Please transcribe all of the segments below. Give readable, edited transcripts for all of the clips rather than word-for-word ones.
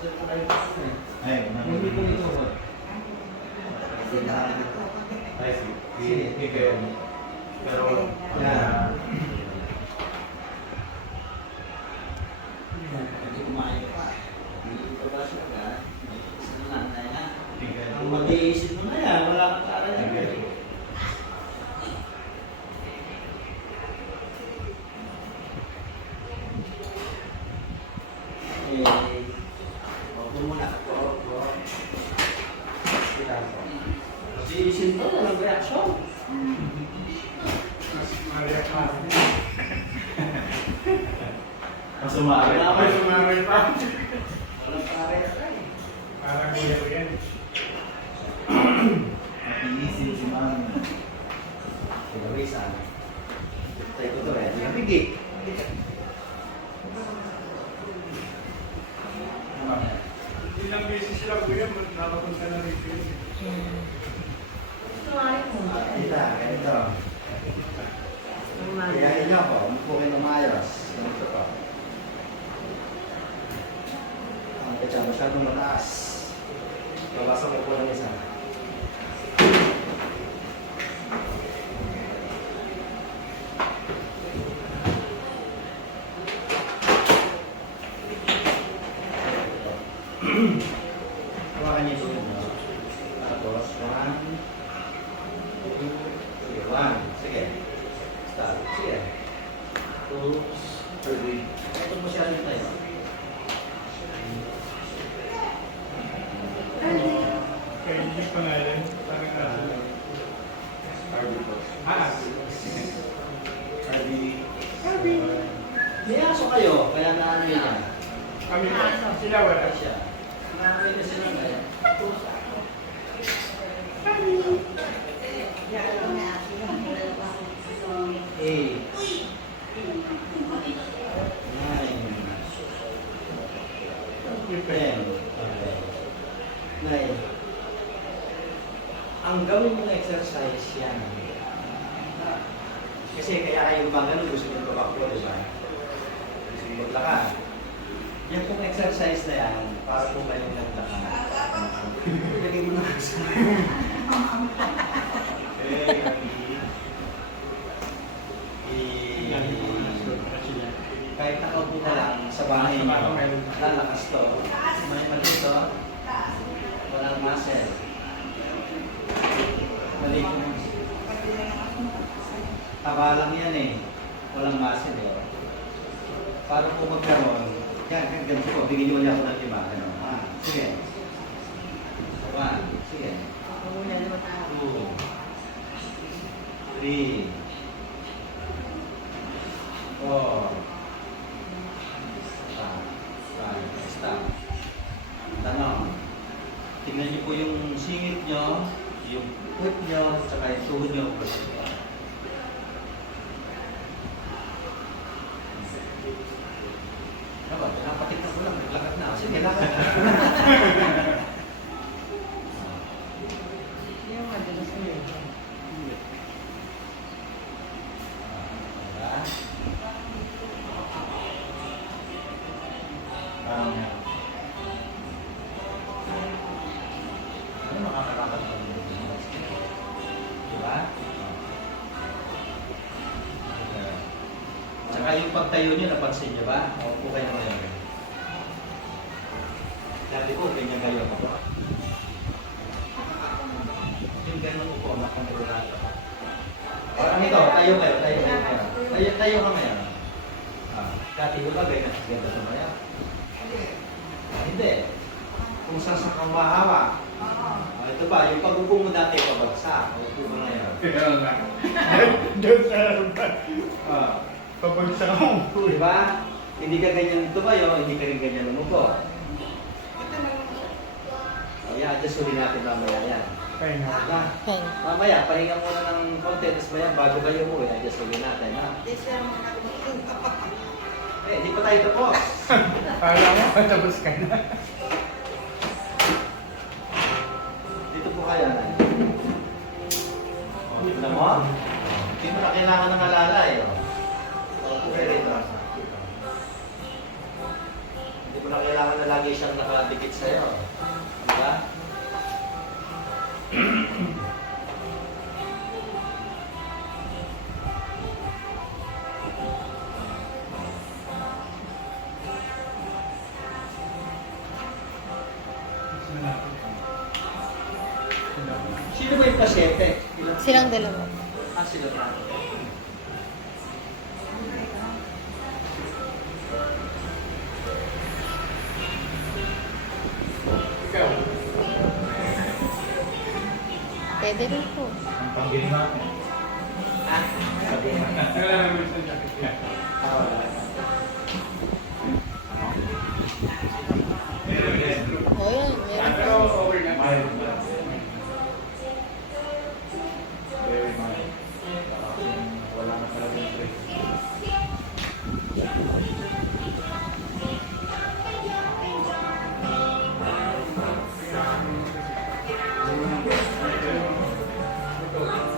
Ay, hindi ko ito. Ay, sige. Pero, yan. Hindi kumain pa. Hindi ko ba siya ka? Isa na lang na yan. Ang mag-iisip mo na yan, wala kang kaara yan. Huwag muna. Mag-iisip mo, walang reaksyon. Ang sumari. Ay, sumari pa. Walang pare-pare. Parang kuya ko yan. Iisip si Mami. Kaya sana. Tayo ko to rin. Nabigay. Ilang beses sila kuya, nakapunta na rin kayo. Ganito. Kaya inyo ako, umupo kayo ng maayos. Ganito pa. Ang kaya masyadong mataas. Babasa ko po ng isa. Hawakan niyo ito. Tapos, 1, 2, sige, 1. Sige. Stop. Sige. 2, 3. Ito mo siya rin tayo. Kaya hindi pa nga yan. Parang aso. May aso kayo, kaya naano niya. Kami pa. Sila wala. Wala siya. Naano kasi lang kaya. Eight. 9. 10. Okay. 9. Ang gawin mong exercise yan. Kasi kaya kayo gumagano, gusto nyo tumakbo, di ba? Gusto nyo maglakad. Yan pong exercise na yan, para po kayong naglakad. Lagay mo na kasi. Kahit nakaupo ka lang sa bahay mo, lalakas to. May mali to. Walang muscle. Mali ko. Taba lang yan eh. Walang muscle eh. Para po magkaroon, yan, ganito ko. Bigyan niyo ulit ako ng lima. Sige. One. Sige. 2, 3, 4, 5. Stop. Tanong. Tingnan niyo po yung singit niyo, yung foot niyo, saka yung tuhod niyo. Ano ba? Pinapatikta ko lang. Naglakad na. Sige, lakad na. Ano makakalakan mo? Diba? Tsaka yung pagtayo niyo, napansin niyo ba? Opo kayo ngayon. Dati po, ganyan kayo ako. Yung ganun upo, makamagurado. Parang ito, tayo kayo. Tayo ka ngayon. Dati ko ba ganyan? Ganda sa maya? Hindi. Kung saan sa kang mahawa. Ito ba, yung pag-upo mo dati, pabagsak. Upo mo ngayon. Kaya nga. Doon sa harapan. Pabagsak ang upo. Diba? Hindi ka ganyan tumayo, hindi ka rin ganyan umupo. I-adjust ulit natin mamaya yan. Kaya nga. Diba? Mamaya, pahinga muna ng konti, tapos maya, bago kayo umuwi, adjust ulit natin. Ha? Hindi pa tayo tapos. Kala mo, patapos ka na. Dito po kayo. Tignan mo. Hindi mo na kailangan ng alalay. Okay, rito. Hindi mo Wala kailangan na lagi siyang nakadikit sa'yo. Di ba? Sino ba yung pasyente? Silang dalawa. Ah, sila ba? Ikaw. Pwede rin po. Ang pambili natin. Ah, sabi mo. Kailangan mo sa jacket. Ah, wala. Meron din. O yun, meron Pero po. okay na. Mild na. Very mild. Parang wala na talagang trace.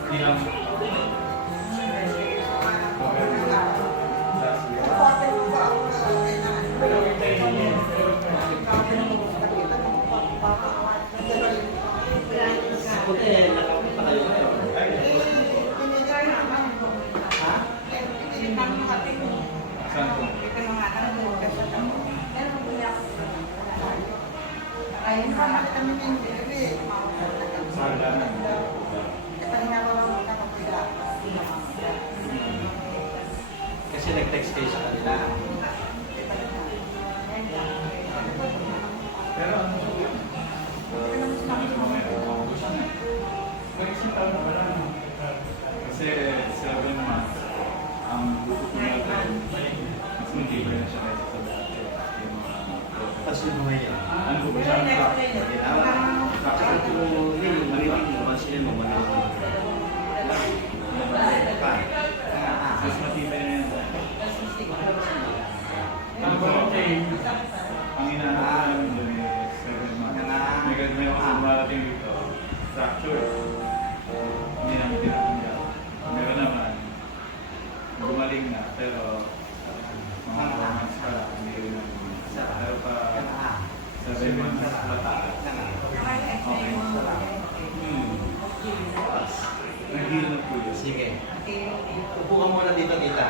Hindi lang. Last week. Buti, nakapunta kayo ngayon. Ha? Saan po? Saan lang? Kasi nag-text kayo sa kanila. Pero ano po yun? Mamaya, maubos na. May isang taon na wala na. Kasi 7 months, ang buto ko natin, mas matibay na siya kaysa sa dati. Yung mga Tapos yung mga yan. ano po ba siya? Kasi kung marinig mo, mansinin mo, manapin. Mas matibay na yan. Ano ba yung change? Ang inaanap ko namin doon is 7 months. May kasi dumarating dito, fracture. Hindi namin tinatanggal. Meron naman, gumaling na, pero mga 4 months pa lang, hindi rin namin. Pero pa 7 months mataas. Okay. Nag-heal na po yun. Sige. Upo ka muna dito, tita.